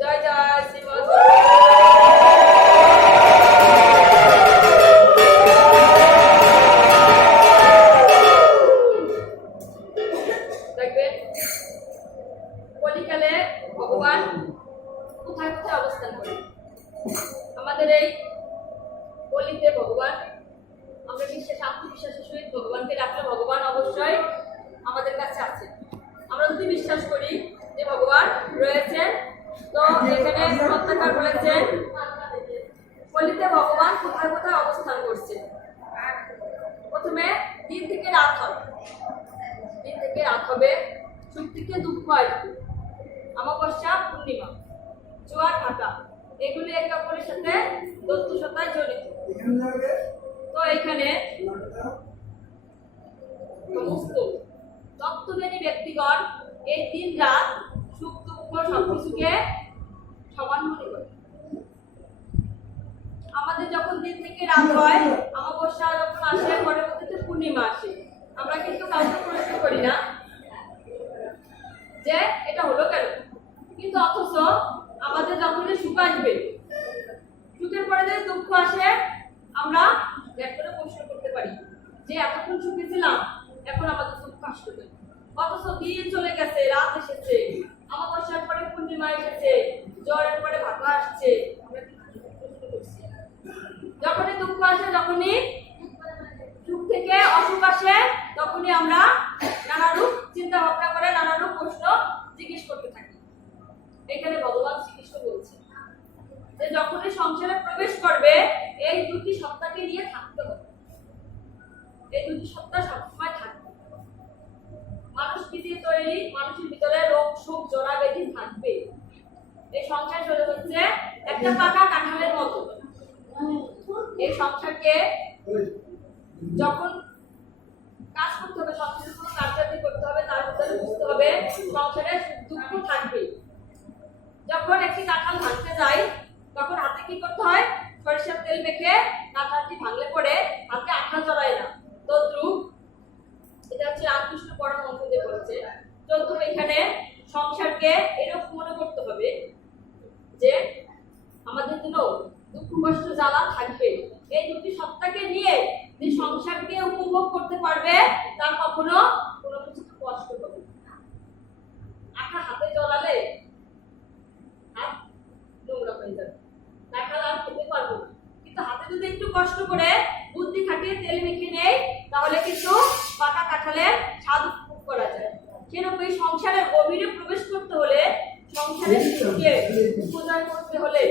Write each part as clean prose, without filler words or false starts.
জয় জয় শ্রীমৎ দেখবেন কলিকালে ভগবান কোথায় কোথায় অবস্থান করে। আমাদের এই কলিতে ভগবান, আমরা আত্মবিশ্বাসের সহিত ভগবানকে ডাকলে ভগবান অবশ্যই আমাদের কাছে আছে। আমরা যদি বিশ্বাস করি যে ভগবান রয়েছেন, তো এখানে সত্যাকার বলেছেন কলিতে ভগবান কোথায় কোথায় অবস্থান করছে। প্রথমে দিন থেকে রাত হবে, দিন থেকে রাত হবে, সুখ থেকে দুঃখ আসবে, অমাবস্যা পূর্ণিমা, জোয়ার ভাটা, এগুলি একে অপরের সাথে দত্তসত্তায় জড়িত। তো এখানে সমস্ত তত্ত্বজ্ঞানী ব্যক্তিগণ এই দিন রাত সুখ দুঃখ সবকিছুকে সমান মনে করে। আমাদের যখন দিন থেকে রাত হয়, অমাবস্যা যখন আসে, পরবর্তীতে পূর্ণিমা আসে, আমরা কিন্তু কাউকে প্রশ্ন করি না যে এটা হলো কেন। কিন্তু অথচ আমাদের যখনই সুখ আসবে, সুখের পরে যদি দুঃখ আসে, আমরা ব্যাট করে প্রশ্ন করতে পারি যে এতক্ষণ সুখে ছিলাম, এখন আমাদের দুঃখ আসলো কেন। অথচ দিন চলে গেছে, রাত এসেছে, অমাবস্যার পরে পূর্ণিমা এসেছে, জ্বরের পরে ভাটা আসছে, আমরা প্রশ্ন করছি। যখনই দুঃখ আসে, যখনই সুখ থেকে অসুখ আসে, তখনই আমরা নানারূপ চিন্তা ভাবনা করে নানারূপ প্রশ্ন জিজ্ঞেস করতে থাকি। এখানে ভগবান শ্রীকৃষ্ণ বলছে যে যখনই সংসারে প্রবেশ করবে, এই দুটি সত্তাকে নিয়ে থাকতে হবে। এই দুটি সত্তা সবসময় থাকবে। মানুষ কি দিয়ে তৈরি? মানুষের ভিতরে রোগ শোক জরা ব্যাধি থাকবে। এই সংসার চলে হচ্ছে একটা পাকা কাঁঠালের মতো। এই সংসারকে যখন কাজ করতে হবে, সংসারের কোনো কার্যাদি করতে হবে, তার ভিতরে বুঝতে হবে সংসারে দুঃখ থাকবে। যখন একটি কাঁঠাল ভাঙতে যায়, তখন হাতে কি করতে হয়? সরিষার তেল মেখে কাঁঠালটি ভাঙলে পরে হাতে আঠা জড়ায় না। তদ্রূপ, এটা হচ্ছে রামকৃষ্ণ পরমহংসদেব বলেছে, তদ্রূপ এখানে সংসারকে এরকম মনে করতে হবে যে আমাদের জন্য দুঃখ কষ্ট জ্বালা থাকবে। এই দুটি সত্তাকে নিয়ে যে সংসারকে উপভোগ করতে পারবে, তার কখনো কোনো কিছুতে কষ্ট হবে না। আঠা হাতে জড়ালে হাত নোংরা হয়ে যাবে, কাঁঠাল আর খেতে পারবো না। কিন্তু হাতে যদি একটু কষ্ট করে বুদ্ধি খাটিয়ে তেল মেখে নেই, তাহলে কিন্তু পাকা কাঁঠালের স্বাদ উপভোগ করা যায়। সেরকম এই সংসারের গভীরে প্রবেশ করতে হলে, সংসারের সুখকে উপভোগ করতে হলে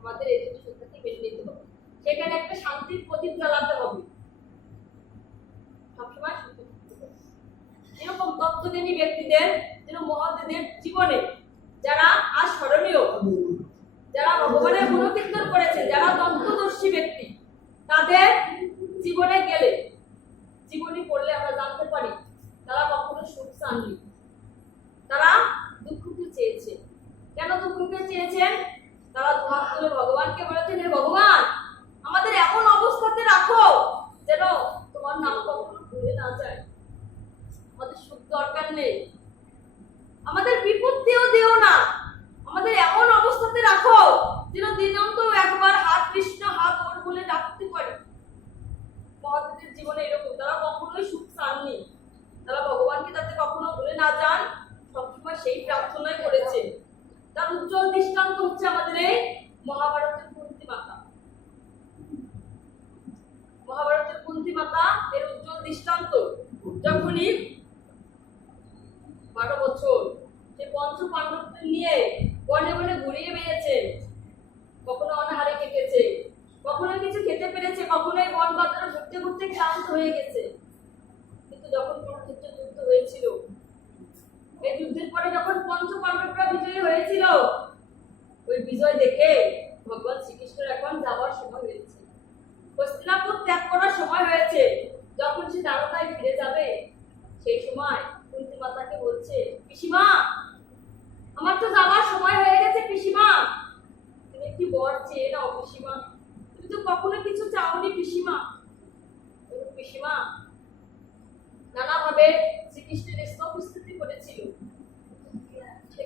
আমাদের এই দুটি সত্তাকে মেনে নিতে হবে। সেখানে একটা শান্তির প্রদীপ জ্বালাতে হবে, সবসময় সুখে থাকতে হবে। এরকম তত্ত্বজ্ঞানী ব্যক্তিদের, যেরকম মহৎদের জীবনে যারা আজ স্মরণীয়, যারা ভগবানের গুণকীর্তন করেছেন, যারা তত্ত্বদর্শী ব্যক্তি, তাদের জীবনে গেলে, জীবনী পড়লে আমরা জানতে পারি তারা কখনো সুখ চাননি, তারা দুঃখকে চেয়েছে। কেন দুঃখকে চেয়েছেন? তারা দুহাত তুলে ভগবানকে বলেছেন, হে ভগবান, আমাদের এমন অবস্থাতে রাখো যেন তোমার নাম কখনো ভুলে না যায়। আমাদের সুখ দরকার নেই, আমাদের বিপত্তিও দিও না, আমাদের এমন অবস্থাতে রাখো যেন দিনন্ত একবার হাত কৃষ্ণ হাত ওর বলে ডাকতে পারি। মহাত্মাদের জীবনে এরকম, তারা কখনোই সুখ চাননি, তারা ভগবানকে যাতে কখনো ভুলে না যান, সবসময় সেই প্রার্থনাই করেছে। তার উজ্জ্বল দৃষ্টান্ত হচ্ছে আমাদের এই মহাভারতের কুন্তী মাতা। মহাভারতের কুন্তী মাতা এর উজ্জ্বল দৃষ্টান্ত। যখনই 12 বছর সে পঞ্চ পাণ্ডবদের নিয়ে বনে বনে ঘুরিয়ে বেড়েছে, কখনো অনাহারে কেটেছে, কখনো কিছু খেতে পেরেছে, কখনো এই বন বাজারে ঘুরতে ঘুরতে ক্লান্ত হয়ে গেছে। কিন্তু যখন কুরুক্ষেত্র যুদ্ধ হয়েছিল, এই যুদ্ধের পরে যখন পঞ্চ পাণ্ডবরা বিজয়ী হয়েছিল, ওই বিজয় দেখে ভগবান শ্রীকৃষ্ণের এখন যাওয়ার সময় হয়েছে, হস্তিনাপুর ত্যাগ করার সময় হয়েছে। যখন সে দ্বারকায় ফিরে যাবে, সেই সময় কুন্তী মাতাকে বলছে, পিসিমা, আমার তো যাওয়ার সময় হয়ে গেছে পিসিমা, তুমি একটি বর চেয়ে নাও পিসিমা, তুমি তো কখনো কিছু চাওনি পিসিমা। পিসিমা নানাভাবে শ্রীকৃষ্ণের স্তবস্তুতি করেছিল,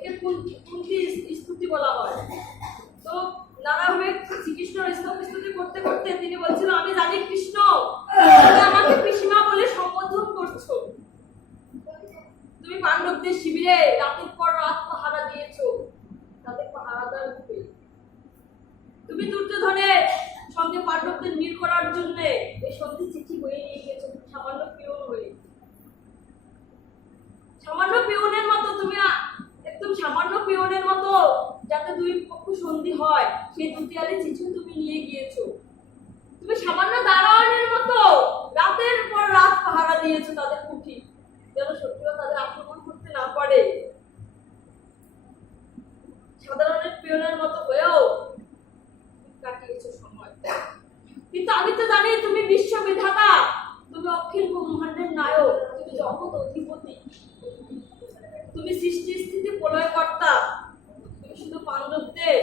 একে কুন্তি স্তুতি বলা হয়। তো নানাভাবে শ্রীকৃষ্ণের স্তুতি করতে করতে তিনি বলছিল, আমি জানি কৃষ্ণ তুমি আমাকে পিসিমা বলে সম্বোধন করছো। তুমি পাণ্ডবদের শিবিরে রাতের পর রাত পাহারা দিয়েছো, তাদের পাহারাদার রূপে। তুমি দুর্যোধনের সঙ্গে পাণ্ডবদের মিল করার জন্য এই সন্ধি চিঠি বয়ে নিয়ে গিয়েছো সামান্য পিয়ন হয়ে। সামান্য পিয়নের মতো তুমি একদম সামান্য পিয়নের মতো যাতে দুই পক্ষ সন্ধি হয় সেই দুটিয়ালি চিঠি তুমি নিয়ে গিয়েছো। তুমি সামান্য দারোয়ানের মতো রাতের পর রাত পাহারা দিয়েছো তাদের কুঠি, যেন শত্রুরা তাদের আক্রমণ করতে না পারে। সাধারণের পিয়নের মতো হয়েও কাটিয়েছো সময়। কিন্তু আমি তো জানি তুমি বিশ্ববিধাতা, তুমি অখিল ব্রহ্মাণ্ডের নায়ক, তুমি জগৎ অধিপতি, তুমি সৃষ্টি স্থিতি প্রলয়কর্তা। তুমি শুধু পাণ্ডবদের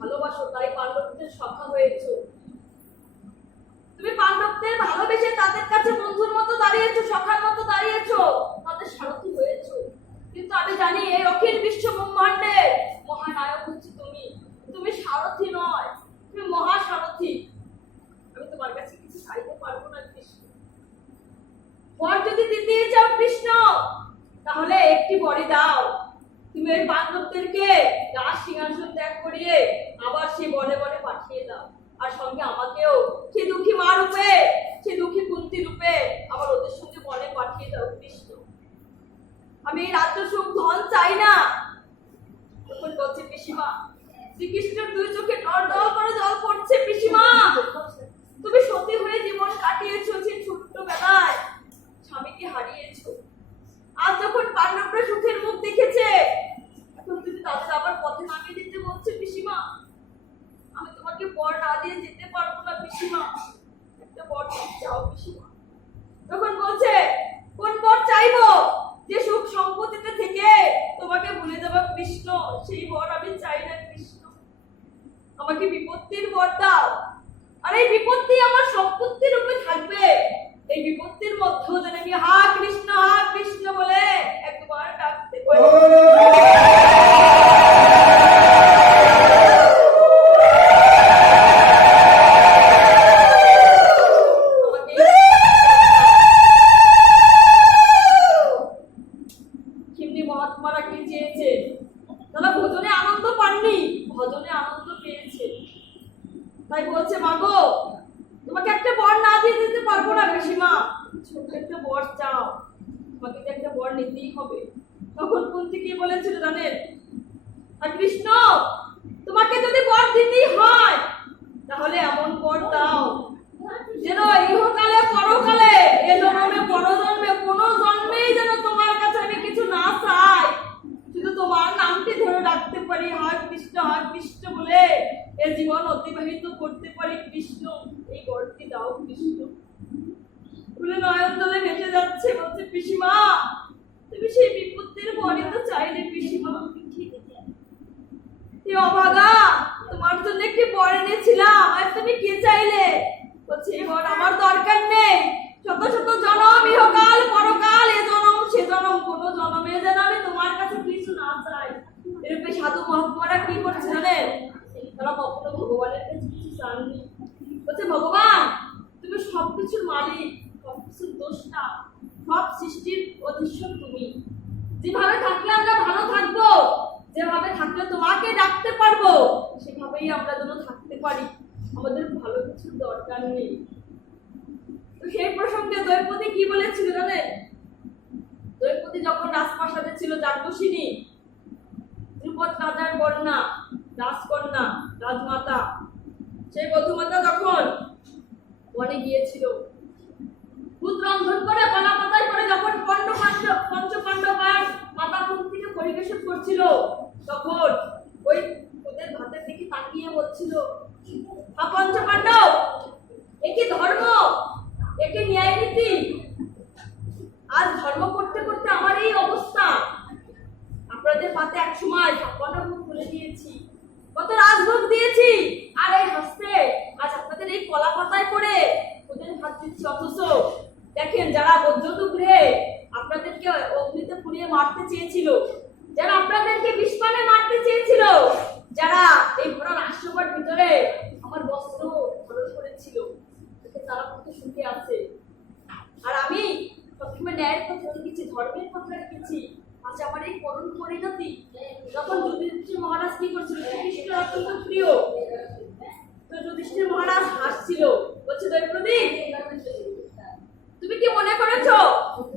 ভালোবাসো, তাই পাণ্ডবদের সখা হয়েছো। তুমি পাণ্ডবদের ভালোবেসে তাদের কাছে বন্ধুর মতো দাঁড়িয়েছো, সখার মতো দাঁড়িয়েছো, তাদের সারথি হয়েছো। কিন্তু আমি জানি এই অখিল বিশ্ব ব্রহ্মাণ্ডের মহানায়ক হচ্ছে তুমি। তুমি সারথি নয়, তুমি মহাসারথি। আমি তোমার কাছে কিছু চাইতে পারবো না কৃষ্ণ। বর যদি দিতে চাও কৃষ্ণ, তাহলে একটি বরই দাও। তুমি ওই পাণ্ডবদেরকে রাজ সিংহাসন ত্যাগ করিয়ে আবার সেই বনে বনে পাঠিয়ে দাও, আর সঙ্গে আমাকেও সেই দুঃখী মা রূপে, সেই দুঃখী কুন্তি রূপে আবার ওদের সঙ্গে বনে পাঠিয়ে দাও কৃষ্ণ। আমি এই রাজ্য সুখ ধন চাই না। তখন বলছে পিসিমা, শ্রীকৃষ্ণের দুই চোখে টল টল করে জল পড়ছে। পিসিমা, তুমি সতী হয়ে জীবন কাটিয়েছো, সেই ছোট্ট বেলায় স্বামীকে হারিয়েছো। আজ যখন পাণ্ডবরা সুখের মুখ দেখেছে, এখন তুমি তাদের আবার পথে নামিয়ে দিতে বলছে। পিসিমা, আমি তোমাকে বর না দিয়ে যেতে পারবো না পিসিমা, একটা বর চাও পিসিমা। তখন বলছে, কোন বর চাইবো? যে সুখ সম্পত্তিতে থেকে তোমাকে ভুলে যাবে কৃষ্ণ, সেই বর আমি চাই না কৃষ্ণ। আমাকে বিপত্তির বর দাও, আর এই বিপত্তি আমার সম্পত্তি রূপে থাকবে। এই বিপত্তির মধ্যেও যেন আমি হা কৃষ্ণ বলে একবার ডাকতে পারি। মহাত্মারা কি চেয়েছে? তারা ভজনে আনন্দ পাননি, ভজনে আনন্দ পেয়েছে। তাই বলছে, মাগো তোমাকে একটা বর না দিয়ে দিতে পারবো না পিসিমা, ছোট একটা বর চাও, তোমাকে যে একটা বর নিতেই হবে। তখন কুন্তি কি বলেছিল জানেন? আর কৃষ্ণ, তোমাকে যদি বর দিতেই হয় তাহলে এমন বর দাও যেন ইহকালে পরকালে, এ জন্মে পরজন্মে, কোনো জন্মেই যেন তোমার কাছে আমি কিছু না চাই, শুধু তোমার নামটি ধরে রাখতে পারি, হা কৃষ্ণ বলে এ জীবন অতিবাহিত করতে পারি কৃষ্ণ। এই বরটি দাও কৃষ্ণ। বলে নয়ন জলে ভেসে যাচ্ছে, বলছে পিসিমা, তুমি সেই বিপত্তির বরই তো চাইলে পিসিমা। এ অভাগা, তোমার জন্য একটি বর এনেছিলাম, আর তুমি কে চাইলে? বলছে, এই বর আমার দরকার নেই। শত শত জনম, ইহকাল পরকাল, এ জনম সে জনম, কোনো জনমে যেন আমি তোমার কাছে কিছু না চাই। এরূপে সাধু মহাত্মারা কি করছে জানেন? তারা কখনো ভগবানের কাছে কিছু চাননি। বলছে, ভগবান তুমি সবকিছুর মালিক, সবকিছুর দোষটা, সব সৃষ্টির অধীশ্বর তুমি। যেভাবে থাকলে আমরা ভালো থাকবো, যেভাবে থাকলে তোমাকে ডাকতে পারবো, সেভাবেই আমরা যেন থাকতে পারি। আমাদের ভালো কিছুর দরকার নেই। তো সেই প্রসঙ্গে দ্বৈপদী কি বলেছিল জানেন? দ্বৈপদী যখন রাজপ্রাসাদে ছিল, যাজ্ঞসিনী ধ্রুপদ রাজার কন্যা, রাজকন্যা, রাজমাতা, সেই বধূমাতা যখন বনে গিয়েছিল, ভূত রন্ধন করে কলা পাতায় করে যখন পঞ্চপাণ্ডব আর মাতা কুন্তিকে পরিবেশন করছিল, তখন ওই ওদের ভাতের দিকে তাকিয়ে বলছিল, পঞ্চপাণ্ডব, একি ধর্ম, একি ন্যায় নীতি। আজ ধর্ম করতে করতে আমার এই অবস্থা। আপনাদের পাতে এক সময় 56 ভোগ খুলে দিয়েছি, কত রাজভোগ দিয়েছি, আর এই হাসতে আজ আপনাদের এই কলা পাতায় করে ওদের ভাত দিচ্ছি। অথচ দেখেন, যারা বজ্রদুগ্রে আপনাদেরকে অগ্নিতে পুড়িয়ে মারতে চেয়েছিল, যারা আপনাদেরকে বিস্পানে মারতে চেয়েছিল, যারা এই ভরা রাষ্ট্রপাট ভিতরে আমার বস্ত্র খরচ করেছিল, তারা কত সুখে আছে। আর আমি প্রথমে ন্যায়ের কথা লিখেছি, ধর্মের কথা লিখেছি। আজ আমার এই করুণ পরিণতি। যখন যুধিষ্ঠির মহারাজ কি করছিল, শ্রীকৃষ্ণের অত্যন্ত প্রিয়, তো যুধিষ্ঠির মহারাজ হাসছিল, বলছে দ্রৌপদী, তুমি কি মনে করেছো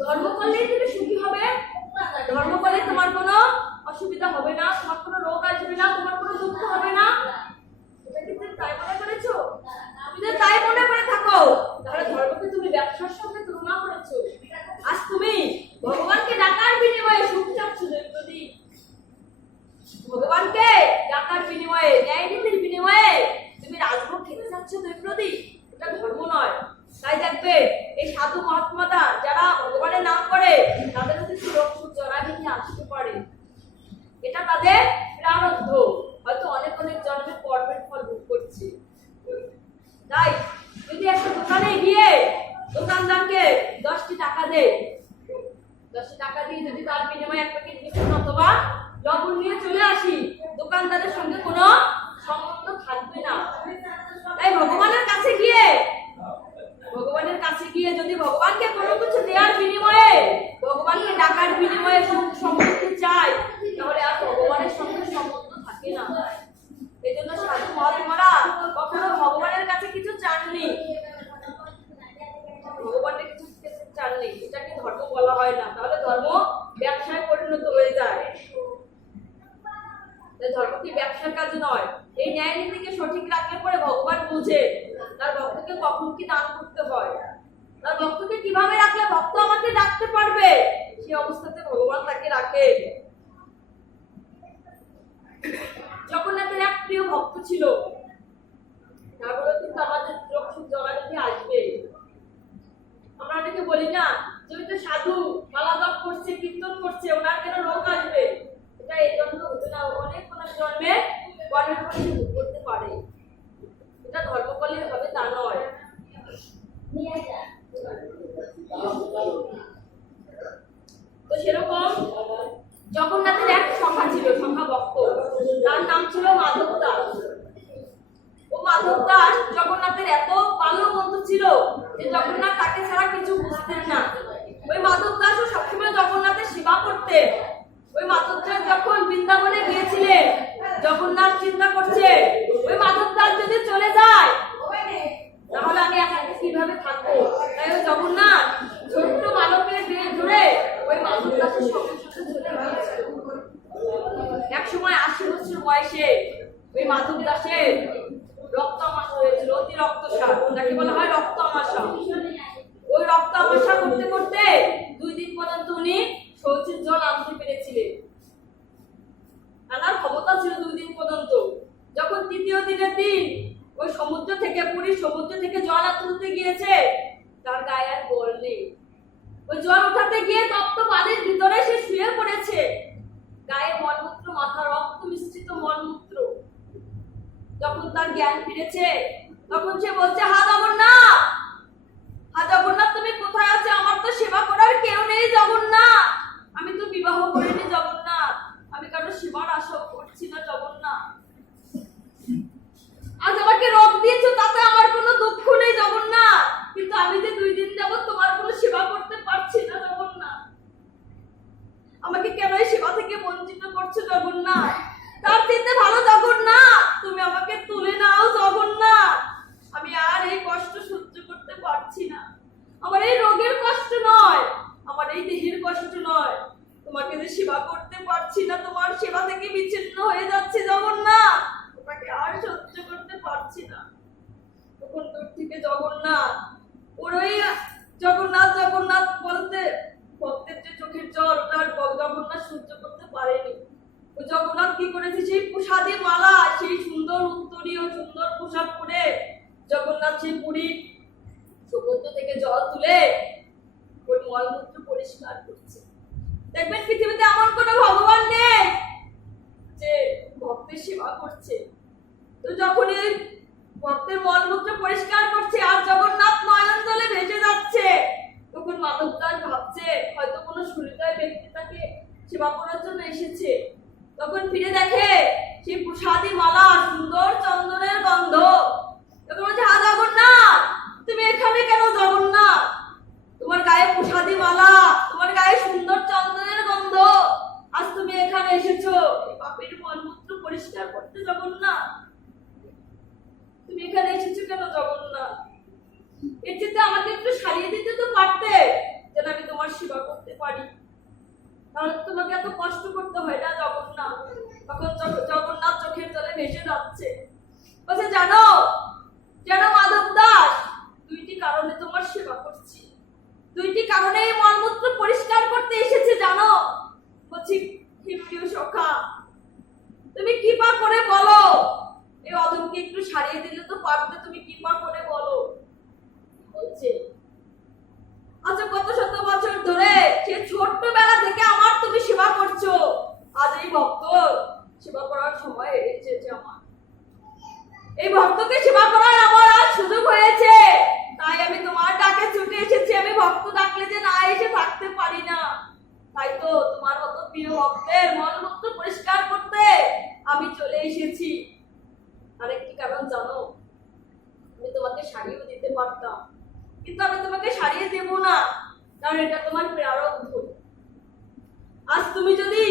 ধর্ম করলেই তুমি সুখী হবে? ধর্ম করলে তোমার কোনো অসুবিধা হবে না, তোমার কোনো রোগ আসবে না, তোমার কোনো দুঃখ হবে না? এটা কি তুমি তাই মনে করেছো? তুমি যদি তাই মনে করে থাকো, তাহলে ধর্মকে তুমি ব্যবসার সঙ্গে তুলনা করেছো। আজ তুমি ভগবানকে ডাকার বিনিময়ে সুখ চাচ্ছ দ্রৌপদী। ভগবানকে ডাকার বিনিময়ে, ন্যায় নীতির বিনিময়ে তুমি রাজভোগ খেতে চাচ্ছ দ্রৌপদী। এটা ধর্ম নয়। তাই দেখবে এই সাধু মহাত্মারা যারা ভগবানের নাম করে, তাদের কিছু রোগ জরাজীর্ণ আসতে পারে। এটা তাদের প্রারব্ধ, হয়তো অনেক অনেক জন্মের কর্মের ফল ভোগ করছে। তাই যদি একটা দোকানে গিয়ে দোকানদারকে 10টি টাকা দেয়, 10টি টাকা দিয়ে যদি তার বিনিময়ে এক প্যাকেট বিস্কুট অথবা লবণ নিয়ে চলে আসি, দোকানদারের সঙ্গে কোনো সম্বন্ধ থাকবে না। তাই ভগবানের কাছে গিয়ে যদি ভগবানকে কোনো কিছু দেওয়ার বিনিময়ে, ভগবানকে ডাকার বিনিময়ে সুখ সমৃদ্ধি চাই, তাহলে আর ভগবানের সঙ্গে সম্বন্ধ থাকে না। এই জন্য সাধু মহাত্মারা কখনো ভগবানের কাছে কিছু চাননি, ভগবানের কিছু চাননি। এটাকে ধর্ম বলা হয় না, তাহলে ধর্ম ব্যবসায় পরিণত হয়ে যায়। ধর্ম কি ব্যবসার কাজ নয়। এই ন্যায় নীতিকে সঠিক রাখলে পরে ভগবান বুঝে তার ভক্তকে কখন কি দান করতে হয়, তার ভক্তকে কিভাবে রাখলে ভক্ত আমাকে ডাকতে পারবে, সেই অবস্থাতে ভগবান তাকে রাখে। জগন্নাথের এক প্রিয় ভক্ত ছিল, তারপরে কিন্তু আমাদের রোগ সুখ জরাজীর্ণ আসবে। আমরা অনেকে বলি না যে ওই তো সাধু মালা জপ করছে, কীর্তন করছে, ওনার কেন রোগ আসবে? এটা এই জন্য হতে না, অনেক অনেক জন্মে কর্মের ফল ভোগ করতে পারে। এটা ধর্ম বলে হবে তা নয়। তো সেরকম জগন্নাথের এক সখা ছিল, সখা ভক্ত, তার নাম ছিল মাধব দাস। ও মাধব দাস জগন্নাথের এত ভালো বন্ধু ছিল যে জগন্নাথ তাকে ছাড়া কিছু বুঝতেন না। ওই মাধব দাসও সবসময় জগন্নাথের সেবা করতেন। ওই মাধব দাস যখন বৃন্দাবনে গিয়েছিলেন, জগন্নাথ চিন্তা করছে ওই মাধব দাস যদি চলে যায় তাহলে আমি একা কিভাবে থাকবো। তাই ওই জগন্নাথ ছোট্ট বালকের বিয়ে ধরে ওই মাধব দাসের সঙ্গে সঙ্গে চলে গিয়েছিল। এক সময় 80 বছর বয়সে ওই মাধব দাসের রক্ত আমাশা হয়েছিল, অতি রক্তস্রাব, যাকে বলা হয় রক্ত আমাশা। ওই রক্ত আমাশা করতে করতে 2 দিন পর্যন্ত উনি শৌচের জল আনতে পেরেছিলেন, আনার ক্ষমতা ছিল 2 দিন পর্যন্ত। যখন 3য় দিনের দিন ওই সমুদ্র থেকে, পুরীর সমুদ্র থেকে জল তুলতে গিয়েছে, তার গায়ে আর বল নেই। ওই জল উঠাতে গিয়ে তপ্ত বালির ভিতরে সে শুয়ে পড়েছে, গায়ে মলমূত্র, মাথা রক্ত মিশ্রিত মলমূত্র। যখন তার জ্ঞান ফিরেছে তখন সে বলছে, হা জগন্নাথ, হা জগন্নাথ, তুমি কোথায় আছো? আমার তো সেবা করার কেউ নেই জগন্নাথ। আমি তো বিবাহ করিনি জগন্নাথ, আমি কারো সেবার আশাও করছি না জগন্নাথ। আজ আমাকে রোগ দিয়েছো, তাতে আমার কোনো দুঃখ নেই জগন্নাথ, কিন্তু আমি যে 2 দিন যাবত তোমার কোনো সেবা করতে পারছি না জগন্নাথ। আমাকে কেন এই সেবা থেকে বঞ্চিত করছো জগন্নাথ? তার চিন্তা ভালো জগন্নাথ, তুমি আমাকে তুলে নাও জগন্নাথ। আমি আর এই কষ্ট সহ্য করতে পারছি না। আমার এই রোগের কষ্ট নয়, আমার এই দেহের কষ্ট নয়, তোমাকে যে সেবা করতে পারছি না, তোমার সেবা থেকে বিচ্ছিন্ন হয়ে যাচ্ছে জগন্নাথ, তোমাকে আর সহ্য করতে পারছি না। তখন দূর থেকে জগন্নাথ, ওই জগন্নাথ জগন্নাথ বলতে ভক্তের যে চোখের জল, তার জগন্নাথ সহ্য করতে পারেনি। ও জগন্নাথ কি করেছে, সেই প্রসাদী মালা, সেই সুন্দর উত্তরীয় সুন্দর পোশাক পরে জগন্নাথ সেই পুরীর সমুদ্র থেকে জল তুলে ওই মলমূত্র পরিষ্কার করছে। দেখবেন পৃথিবীতে এমন কোনো ভগবান নেই যে ভক্তের সেবা করছে। তো যখনই ভক্তের মলমূত্র পরিষ্কার করছে আর জগন্নাথ নয়ন জলে ভেসে যাচ্ছে, তখন মাধব দাস ভাবছে হয়তো কোনো সুহৃদয় ব্যক্তি তাকে সেবা করার জন্য এসেছে, তখন ফিরে দেখে সেই প্রসাদী মালা, সুন্দর চন্দনের গন্ধ। তখন বলছে, হা জগন্নাথ, তুমি এখানে কেন জগন্নাথ? তোমার গায়ে প্রসাদী মালা, তোমার গায়ে সুন্দর চন্দনের গন্ধ, আজ তুমি এখানে এসেছো এই পাপের মলমূত্র পরিষ্কার করতে জগন্নাথ। তুমি এখানে এসেছো কেন জগন্নাথ? এর চেয়ে আমাকে একটু সারিয়ে দিতে তো পারতে, যেন আমি তোমার সেবা করতে পারি। তাহলে তোমাকে এত কষ্ট করতে হয় না জগন্নাথ। তখন জগন্নাথ চোখের জলে ভেসে যাচ্ছে, বলছে, জানো জানো মাধব দাস, দুইটি কারণে তোমার সেবা করছি, দুইটি কারণে এই মলমূত্র পরিষ্কার করতে এসেছে জানো। বলছি, হে প্রিয় সখা, তুমি কৃপা করে বলো, এই অধমকে একটু সারিয়ে দিলে তো পারতে, তুমি কৃপা করে বলো। বলছে, আচ্ছা কত শত বছর ধরে সে ছোট্টবেলা থেকে আমার তুমি সেবা করছো, আজ এই ভক্ত সেবা করার সময় এসেছে আমার, এই ভক্তকে সেবা করার আমার আজ সুযোগ হয়েছে, তাই আমি তোমার ডাকে ছুটে এসেছি। আমি ভক্ত ডাকলে যে না এসে থাকতে পারি না, তাই তো তোমার মতো প্রিয় ভক্তের মলমূত্র পরিষ্কার করতে আমি চলে এসেছি। আরেকটি কারণ জানো, আমি তোমাকে সারিয়েও দিতে পারতাম, কিন্তু আমি তোমাকে সারিয়ে দেব না, কারণ এটা তোমার প্রারব্ধ। আজ তুমি যদি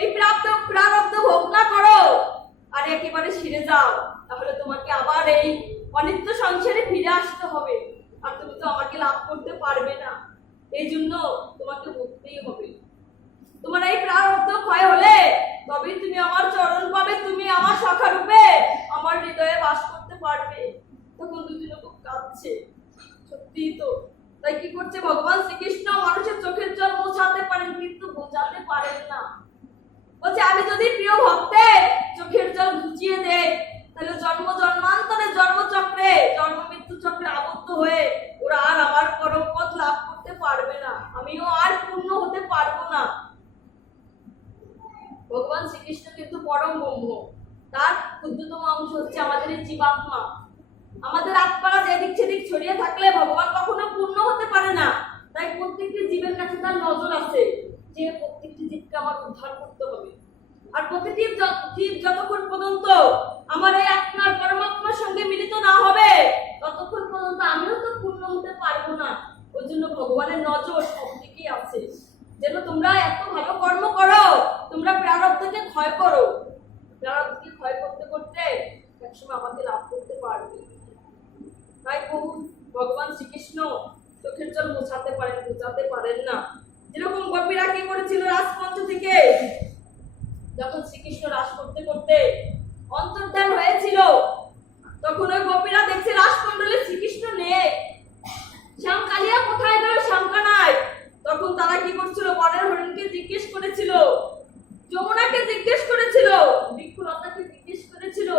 এই প্রারব্ধ ভোগ না করো আর একেবারে ছিঁড়ে যাও, তাহলে তোমাকে আবার এই অনিত্য সংসারে ফিরে আসতে হবে, আর তুমি তো আমাকে লাভ করতে পারবে না। এই জন্য তোমাকে ভুগতেই হবে। তোমার এই প্রারব্ধ ক্ষয় হলে তবেই তুমি আমার চরণ পাবে, তুমি আমার সখা রূপে আমার হৃদয়ে বাস করতে পারবে। তখন দুজনে খুব কাঁদছে, সত্যি তো। তাই কি করছে ভগবান শ্রীকৃষ্ণ, মানুষের চোখের জল মোছাতে পারেন কিন্তু বোঝাতে পারেন না। বলছে, আমি যদি প্রিয় ভক্তের চোখের জল ঘুচিয়ে দেই, তাহলে জন্ম জন্মান্তরে জন্মচক্রে, জন্ম মৃত্যু চক্রে আবদ্ধ হয়ে ওরা আর আমার পরম পথ লাভ করতে পারবে না, আমিও আর পূর্ণ হতে পারবো না। ভগবান শ্রীকৃষ্ণ কিন্তু পরম ব্রহ্ম, তার ক্ষুদ্রতম অংশ হচ্ছে আমাদের এই জীবাত্মা। আমাদের আত্মারা যেদিক সেদিক ছড়িয়ে থাকলে ভগবান কখনো পূর্ণ হতে পারে না। তাই প্রত্যেকটি জীবের কাছে তার নজর আছে যে প্রত্যেকটি জীবকে আমার উদ্ধার করতে হবে। আর প্রতিটি জীব যতক্ষণ পর্যন্ত আমার এই আত্মার পরমাত্মার সঙ্গে মিলিত না হবে, ততক্ষণ পর্যন্ত আমিও তো পূর্ণ হতে পারবো না। ওই জন্য ভগবানের নজর সব দিকেই আছে, যেন তোমরা এত ভালো কর্ম করো, তোমরা প্রারব্ধকে ক্ষয় করো, প্রারব্ধকে ক্ষয় করতে করতে একসময় আমাকে লাভ করতে পারবে। তাই ভগবান শ্রীকৃষ্ণ চোখের জল মোছাতে পারেন, বোঝাতে পারেন না। যেরকম গোপীরা কি করেছিল রাজমঞ্চ থেকে, যখন শ্রীকৃষ্ণ রাস করতে করতে অন্তর্ধান হয়েছিল, তখন ওই গোপীরা দেখছে রাসমণ্ডলে শ্রীকৃষ্ণ নেই, শ্যাম কালিয়া কোথায় গেল, শ্যামকা নাই। তখন তারা কি করছিল, বনের হরিণকে জিজ্ঞেস করেছিল, যমুনাকে জিজ্ঞেস করেছিল, বৃক্ষলতাকে জিজ্ঞেস করেছিল,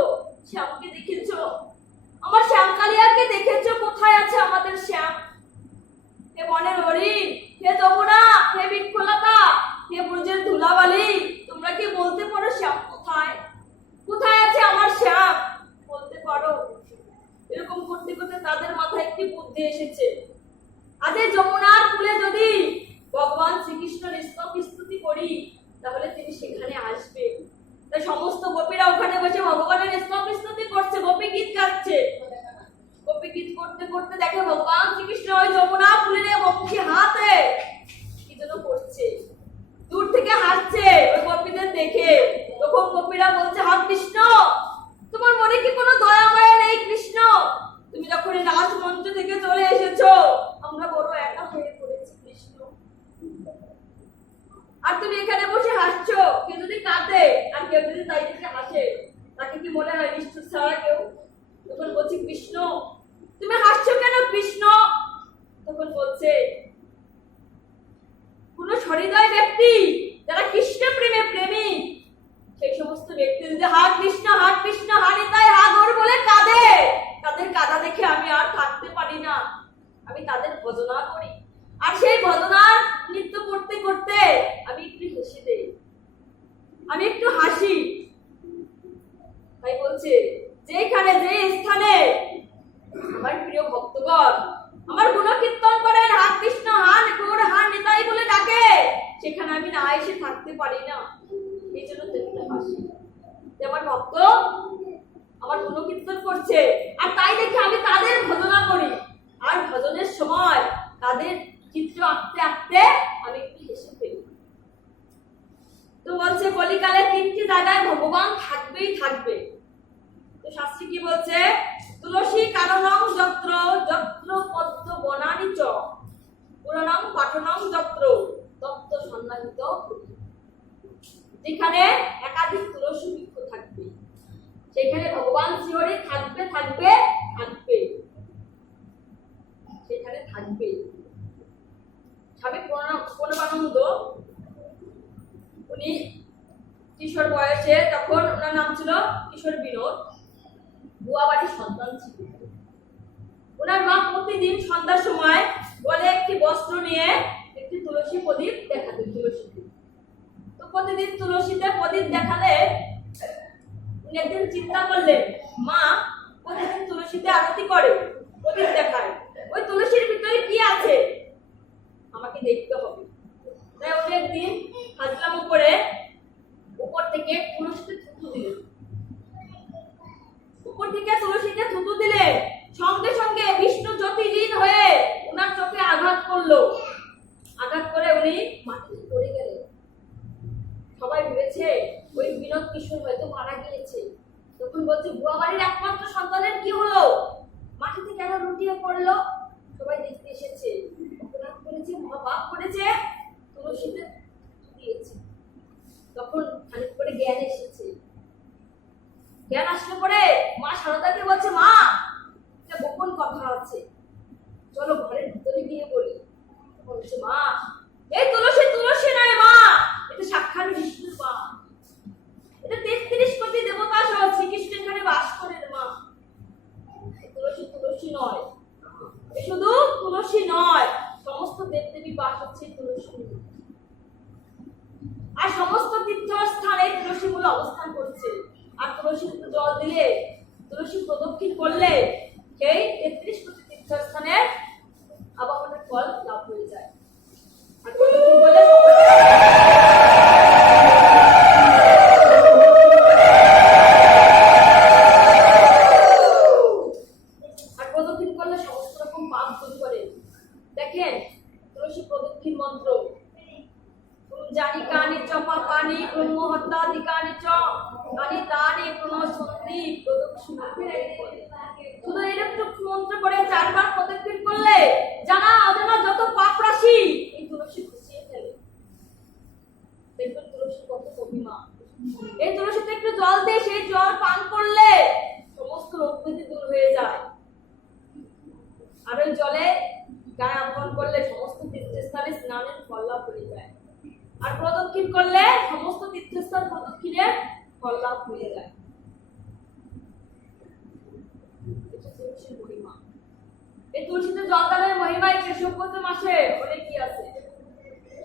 শ্যামকে দেখেছো, আমার শ্যাম কালিয়াকে দেখেছো, কোথায় আছে আমাদের শ্যাম? হে বনের হরিণ, হে যমুনা, হে বৃক্ষলতা, হে ব্রজের ধুলাবালি, তোমরা কি বলতে পারো শ্যাম কোথায়? কোথায় আছে আমার শ্যাম? বলতে পারো? এরকম করতে করতে তাদের মাথায় একটি বুদ্ধি এসেছে, আজ এই যমুনার কূলে যদি ভগবান শ্রীকৃষ্ণের স্তুতি করি, তাহলে তিনি সেখানে আসবে। তাই সমস্ত গোপীরা ওখানে বসে ভগবানের স্তুতি করছে, গোপী গীত গাচ্ছে। গোপী গীত করতে করতে দেখে ভগবান শ্রীকৃষ্ণ ওই যমুনা কূলে বংশী হাতে কি যেন করছে, দূর থেকে হাসছে ওই গোপীদের দেখে। তখন গোপীরা বলছে, হা কৃষ্ণ, তোমার মনে কি কোনো দয়া মায়া নেই কৃষ্ণ? তুমি যখন রাজ মঞ্চ থেকে চলে এসেছো, আমরা বড় একা হয়ে পড়েছি কৃষ্ণ, আর তুমি এখানে বসে হাসছো। কেউ যদি কাঁদে আর কেউ যদি তাই দেখে হাসে, তাকে কি মনে হয় নিষ্ঠুর ছাড়া কেউ? তখন বলছি, কৃষ্ণ তুমি হাসছো কেন কৃষ্ণ? তখন বলছে, কোন সহৃদয় ব্যক্তি যারা কৃষ্ণ প্রেমে প্রেমী, সেই সমস্ত ব্যক্তি যদি হা কৃষ্ণ হা নিতাই হা গৌর বলে কাঁদে, তাদের কাঁদা দেখে আমি আর থাকতে পারি না, আমি তাদের ভজনা করি। আর সেই ভজনার নৃত্য করতে করতে আমি একটু হেসে দেই, আমি একটু হাসি। তাই বলছে, যেখানে যে স্থানে আমার প্রিয় ভক্তগণ আমার গুণকীর্তন করেন, হা কৃষ্ণ হা গৌর হা নিতাই বলে ডাকে, না এসে থাকতে পারি না, এই জন্য তো একটু হাসি। আমার ভক্ত আমার গুণকীর্তন করছে, আর তাই দেখে আমি তাদের ভজনা করি, আর ভজনের সময় তাদের চিত্র আঁকতে আঁকতে আমি একটু হেসে ফেলি। তো বলছে কলিকালে তিনটি জায়গায় ভগবান থাকবেই থাকবে। তো শাস্ত্রী কি বলছে? তুলসী কাননং যত্র যত্র পদ্ম বনানি চ পুরাণং পাঠনং যত্র তত্ত্ব সন্ন্যাহিত। যেখানে একাধিক তুলসী বৃক্ষ থাকবে সেখানে ভগবান শ্রীহরি থাকবে থাকবে থাকবে, সেখানে থাকবে। স্বামী প্রণবানন্দ উনি কিশোর বয়সে, তখন ওনার নাম ছিল কিশোর বিনোদ, বুয়া বাড়ির সন্তান ছিল। ওনার মা প্রতিদিন সন্ধ্যার সময় বলে একটি বস্ত্র নিয়ে একটি তুলসী প্রদীপ দেখাতেন, তুলসীতে। তো প্রতিদিন তুলসীতে প্রদীপ দেখালে উনি একদিন চিন্তা করলেন, মা প্রতিদিন তুলসীতে আরতি করে, প্রদীপ দেখায়, ওই তুলসীর ভিতরে কি আছে আমাকে দেখতে হবে। তাই উনি একদিন হাজলামো করে উপর থেকে তুলসীতে থুতু দিলেন। উপর থেকে তুলসীতে থুতু দিলে সঙ্গে সঙ্গে বিষ্ণু জ্যোতির্লীন হয়ে ওনার চোখে আঘাত করলো। আঘাত করে উনি মাটিতে পড়ে গেলেন। সবাই ভেবেছে ওই বিনোদ কিশোর হয়তো মারা গিয়েছে। তখন বলছে বুয়া বাড়ির একমাত্র সন্তানের কি হলো, মাটিতে কেন লুটিয়ে পড়লো? সবাই দেখতে এসেছে, অপরাধ করেছে, মহাপাপ করেছে, তুলসীতে দিয়েছে। তখন খানিক করে জ্ঞান এসেছে। জ্ঞান আসলে পরে মা সারদাকে বলছে, মা একটা গোপন কথা আছে, চলো ঘরের ভিতরে গিয়ে বলি। বলছে, মা এই তুলসী তুলসী নয় মা, এটা সাক্ষাৎ বিষ্ণুর মা, এটা 33 কোটি দেবতা সহ শ্রীকৃষ্ণ এখানে বাস করেন মা। তুলসী তুলসী নয়, শুধু তুলসী নয়, সমস্ত দেবদেবী বাস হচ্ছে তুলসী, আর সমস্ত তীর্থস্থানে তুলসী মূল অবস্থান করছে। আর তুলসী জল দিলে, তুলসী প্রদক্ষিণ করলে সেই 33 কোটি তীর্থস্থানের আবাহনের ফল লাভ হয়ে যায়। আর প্রদক্ষিণ করলে সমস্ত রকম পাপ দূর করে। দেখেন তুলসী প্রদক্ষিণ মন্ত্র, জানি কানি চপা পানি ব্রহ্ম হত্যাধিকানি চ কানি তানি প্রণশন্তি প্রদক্ষিণ। শুধু এরকম মন্ত্র করে 4 বার প্রদক্ষিণ করলে জানা অজানা যত পাপ রাশি এই তুলসী খুশিয়ে ফেলে। দেখবেন তুলসী কত মহিমা। এই তুলসীতে একটু জল দিয়ে সেই জল পান করলে সমস্ত রোগ ব্যাধি দূর হয়ে যায়। আর ওই জলে গায়ে আবহন করলে সমস্ত তীর্থস্থানে স্নানের ফল লাভ হয়ে যায়। আর প্রদক্ষিণ করলে সমস্ত তীর্থস্থান প্রদক্ষিণের ফল লাভ হয়ে যায়। তুলসীর মহিমা, এই তুলসীতে জল দানের মহিমা এই কেশবব্রত মাসে অনেক কি আছে।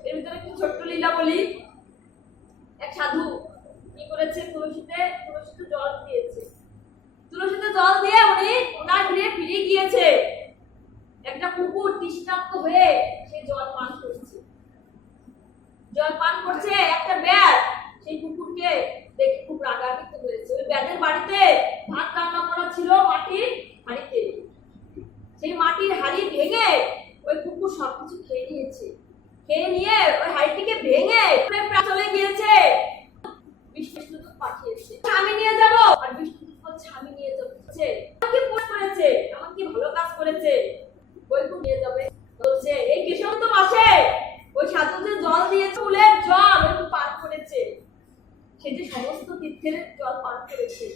এর ভিতরে একটু ছোট্ট লীলা বলি। এক সাধু কি করেছে, তুলসীতে জল দিয়েছে। তুলসীতে জল দিয়ে উনি ওনার গৃহে ফিরে গিয়েছে। একটা কুকুর তৃষ্ণার্ত হয়ে সে জল পান করছে। জল পান করছে একটা ব্যাধ সেই কুকুরকে দেখে খুব রাগান্বিত হয়েছে। ওই ব্যাধের বাড়িতে ভাত রান্না করা ছিল মাটির হাঁড়িতে। সেই মাটির হাঁড়ি ভেঙে ওই কুকুর সবকিছু খেয়ে নিয়েছে। খেয়ে নিয়ে ওই হাঁড়িটিকে ভেঙে চলে গিয়েছে। বিষ্ণুদূত পাঠিয়েছে, আমি নিয়ে যাব। আর বিষ্ণুদূত বলছে, আমি নিয়ে যাচ্ছে। কি পোষ করেছে, এমন কি ভালো কাজ করেছে, বৈকুণ্ঠ নিয়ে যাবে। বলছে এই কেশবব্রত মাসে ওই সাধু যে জল দিয়েছে, ফুলের জল একটু পান করেছে, সে যে সমস্ত তীর্থের জল পান করেছে,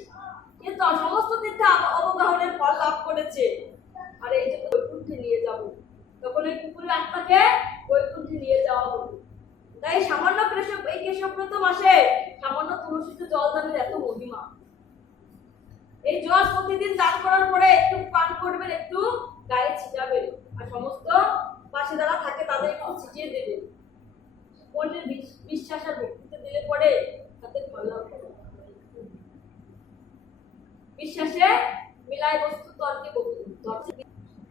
কিন্তু সমস্ত তীর্থে অবগাহনের ফল লাভ করেছে। আর এই জন্য বৈকুণ্ঠে নিয়ে যাব। তখন ওই কুকুরের আত্মাকে বৈকুণ্ঠে নিয়ে যাওয়া হলো। তাই সামান্য এই কেশবব্রত মাসে সামান্য তুলসীতে জল দানের এত মহিমা। এই জল প্রতিদিন দান করার পরে একটু পান করবেন, একটু গায়ে ছিটাবেন, আর সমস্ত পাশে যারা থাকে তাদের একটু ছিটিয়ে দেবেন। মনের বিশ্বাস আর ভক্তিতে দিলে পরে তাদের ফল লাভ হবে। বিশ্বাসে মিলায় বস্তু তর্কে বহু।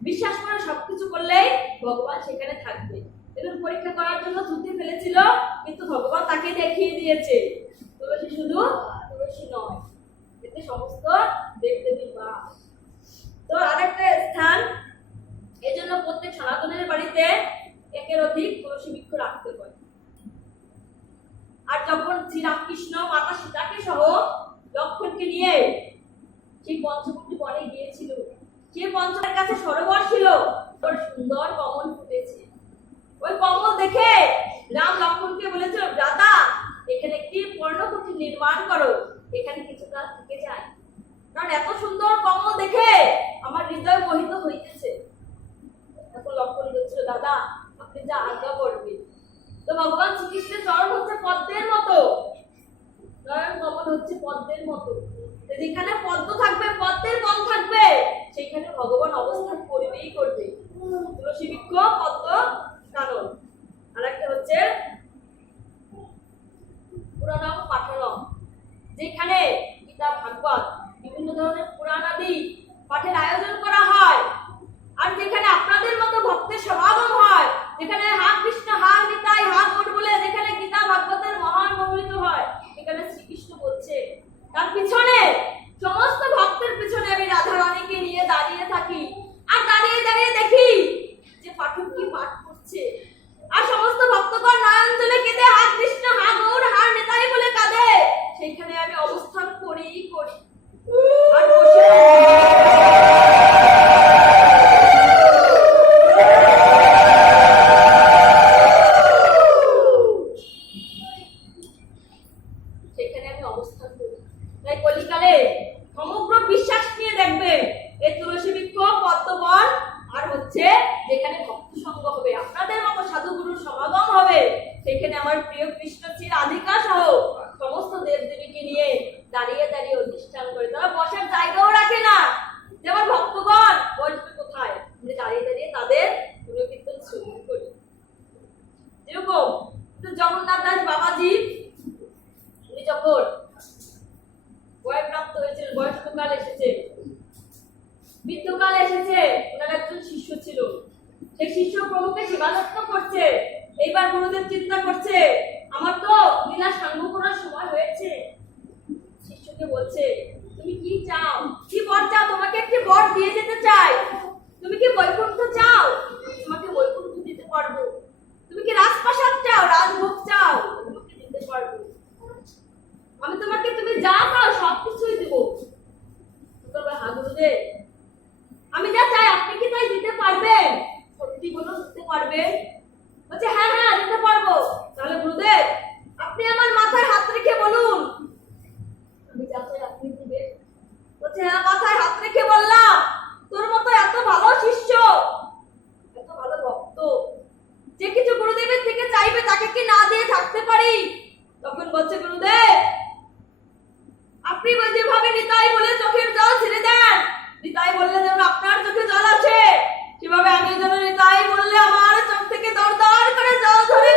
বিশ্বাস করে সবকিছু করলেই ভগবান সেখানে থাকবে। এদের পরীক্ষা করার জন্য থুতু ফেলেছিল, কিন্তু ভগবান শ্রীরামকৃষ্ণ মাতা সীতাকে সহ লক্ষ্মণকে নিয়ে সেই পঞ্চবটী বনে গিয়েছিল। সেই পঞ্চমের কাছে সরোবর ছিল, ওর সুন্দর কমল ফুটেছে। ওই কমল দেখে রাম লক্ষ্মণকে বলেছিল, দাদা এখানে একটি পর্ণকুটির নির্মাণ করো, এখানে কিছুটা থেকে যায়, কারণ এত সুন্দর কমল দেখে আমার হৃদয় মোহিত হইতেছে। তখন লক্ষ্মণ বলছিল, দাদা আপনি যা আজ্ঞা করবেন। তো ভগবান শ্রীকৃষ্ণের চরণ হচ্ছে পদ্মের মতো, নয়ন কমল হচ্ছে পদ্মের মতো। যেখানে পদ্ম থাকবে, পদ্মের বন থাকবে, সেখানে ভগবান অবস্থান করবেই করবে। তুলসী বৃক্ষ, পদ্ম, কানন। আর একটা হচ্ছে পুরাণম পাঠনম, যেখানে গীতা, ভাগবত, বিভিন্ন ধরনের পুরাণ আদি পাঠের আয়োজন করা হয়, আর যেখানে আপনাদের মতো ভক্তের সমাগম হয়, যেখানে হা কৃষ্ণ, হা নিতাই, হা গৌর বলে যেখানে গীতা ভাগবতের মহান মহিত হয়, এখানে শ্রীকৃষ্ণ বলছে তার পিছনে, সমস্ত ভক্তের পিছনে আমি রাধা রানীকে নিয়ে দাঁড়িয়ে থাকি, আর দাঁড়িয়ে দাঁড়িয়ে দেখি যে পাঠক কি পাঠ করছে, আর সমস্ত ভক্তগণ নয়ন জলে কেঁদে হা কৃষ্ণ, হা গৌর, হা নিতাই বলে কাঁদে, সেখানে আমি অবস্থান করি আর বসে সেখানে আমি অবস্থান করি। তাই কলিকালে সমগ্র বিশ্বাস নিয়ে দেখবে এই তুলসী বৃক্ষ, পদ্মবন, আর হচ্ছে যেখানে ভক্ত সঙ্গ হবে, আপনাদের মতো সাধুগুরুর সমাগম হবে, সেখানে আমার প্রিয় কৃষ্ণ শ্রী রাধিকা সহ সমস্ত দেবদেবীকে নিয়ে দাঁড়িয়ে দাঁড়িয়ে অধিষ্ঠান করে। তারা বসার জায়গাও রাখে না, যেমন ভক্তগণ বসবে কোথায়, আমরা দাঁড়িয়ে দাঁড়িয়ে তাদের গুণকীর্তন শ্রবণ করি। যেরকম জগন্নাথ দাস বাবাজি, উনি যখন বয়প্রাপ্ত হয়েছিল, বয়স্ককাল এসেছে, বৃদ্ধকাল এসেছে, ওনার একজন শিষ্য ছিল, সেই শিষ্য প্রভুকে সেবাযত্ন করছে। এইবার গুরুদেব চিন্তা করছে, আমার তো লীলা সাঙ্গ করার সময় হয়েছে। শিষ্যকে বলছে, তুমি কি চাও, কি বর চাও? তোমাকে একটি বর দিয়ে যেতে চাই। তুমি কি বৈকুণ্ঠ চাও? তোমাকে বৈকুণ্ঠ দিতে পারবো। তুমি কি রাজপ্রাসাদ চাও, রাজভোগ চাও? তোমাকে দিতে পারবো। আমি তোমাকে, তুমি যা চাও সবকিছুই দেবো। তবে হা গুরুদেব, আমি যা চাই আপনি কি তাই দিতে পারবেন? সত্যি বলো, দিতে পারবেন? বলছে, হ্যাঁ হ্যাঁ দিতে পারবো। তাহলে গুরুদেব আপনি আমার মাথায় হাত রেখে বলুন, আমি যা চাই আপনি দিবেন। বলছে, হ্যাঁ মাথায় হাত রেখে বললাম, তোর মতো এত ভালো শিষ্য, এত ভালো ভক্ত, যে কিছু গুরুদেবের থেকে চাইবে তাকে কি না দিয়ে থাকতে পারি? তখন বলছে, গুরুদেব আপনি যেভাবে নিতাই বলে চোখের জল ছেড়ে দেন, নিতাই বললে যেমন আপনার চোখে জল আছে, সেভাবে আমি যেন নিতাই বললে আমার চোখ থেকে দর দর করে জল ধরে।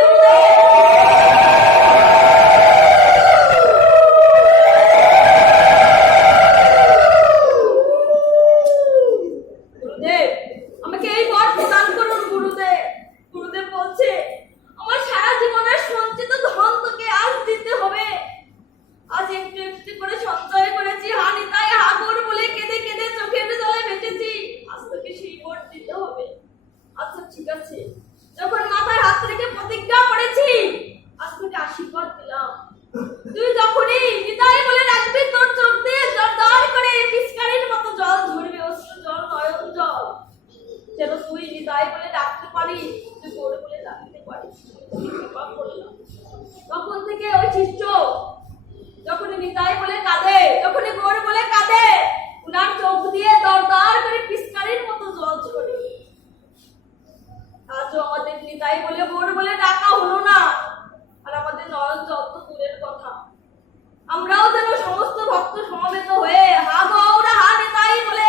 গুরুদেব আমাকে এই বর প্রদান করুন। গুরুদেব গুরুদেব বলছে, আমার সারা জীবনের সঞ্চিত ধন তোকে আজ দিতে হবে। আজ একটু একটু করে সঞ্চয় করেছি, হা নিতাই, হা গৌর বলে কেঁদে কেঁদে চোখের জলে ভেসেছি, আজ তোকে সেই বর দিতে হবে। আচ্ছা ঠিক আছে, যখন মাথায় হাত রেখে প্রতিজ্ঞা করেছি, আজ তোকে আশীর্বাদ দিলাম। তুই যখনই নিতাই বলে রাখবি, তোর চোখ দিয়ে দর করে পিচকারির মতো জল ঝরবে, অশ্রু জল, নয়ন জল, যেন তুই নিতাই বলে ডাকতে পারিস, তুই গৌর বলে ডাকতে পারিস। তখন থেকে ওই শিষ্য যখনই নিতাই বলে কাঁদে, যখনই গৌর বলে কাঁদে, উনার চোখ দিয়ে দর করে পিচকারির মতো জল ঝরে। আজও আমাদের নিতাই বলে গৌর বলে ডাকা হলো না, আর আমাদের নয়ন জল তো দূরের কথা। আমরাও যেন সমস্ত ভক্ত সমবেত হয়ে হা গৌর, হা নিতাই বলে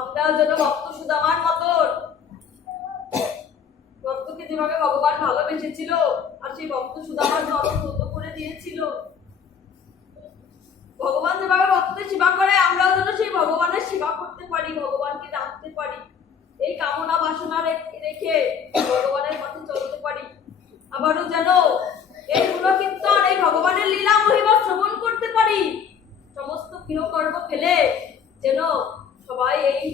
আমরাও যেন ভক্ত সুদামার মতন, ভক্তকে যেভাবে ভগবান ভালোবেসেছিল আর সেই ভক্ত সুদামার জন্ম করে দিয়েছিল, ভগবান যেভাবে ভক্তের সেবা করে, আমরাও যেন সেই ভগবানের সেবা করতে পারি, ভগবানকে ডাকতে পারি, এই কামনা বাসনা রেখে ভগবানের পথে চলতে পারি। আবারও যেন এই গুণকীর্তন, এই ভগবানের লীলা মহিমা শ্রবণ করতে পারি, সমস্ত গৃহকর্ম ফেলে যেন সবাই এই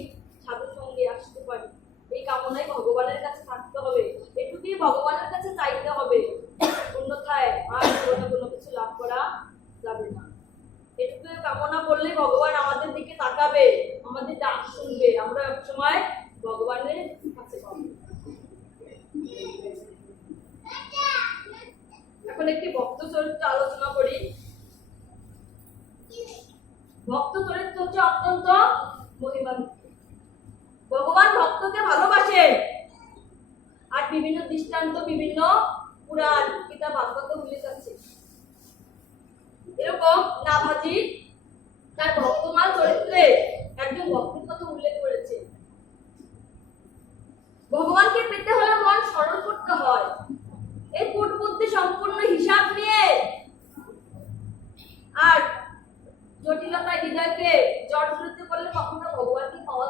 সাধু সঙ্গে আসতে পারি, এই কামনায় ভগবানের কাছে থাকতে হবে, এটুকুই ভগবানের কাছে চাইতে হবে। অন্যথায় আর কোনো কিছু লাভ করা যাবে না। এটুকু কামনা করলে ভগবান আমাদের দিকে তাকাবে, আমাদের ডাক শুনবে, আমরা এক সময় ভগবানের কাছে পাবো। এখন একটি ভক্ত চরিত্র আলোচনা করি। ভক্ত চরিত্র হচ্ছে অত্যন্ত মহিমান্বিত। ভগবান ভক্তকে ভালোবাসেন, আর বিভিন্ন দৃষ্টান্ত, বিভিন্ন পুরাণ কিতাব ভাগবতে উল্লেখ আছে। এরকম নাভাজি তার ভক্তমাল চরিত্রে একজন ভক্তের কথা উল্লেখ করেছে। ভগবানকে পেতে হলে মন সরল করতে হয়, এই কূট বুদ্ধি সম্পূর্ণ হিসাব নিয়ে আর জটিলতায় হৃদয়কে জর্জরিত করলে কখনো ভগবানকে পাওয়া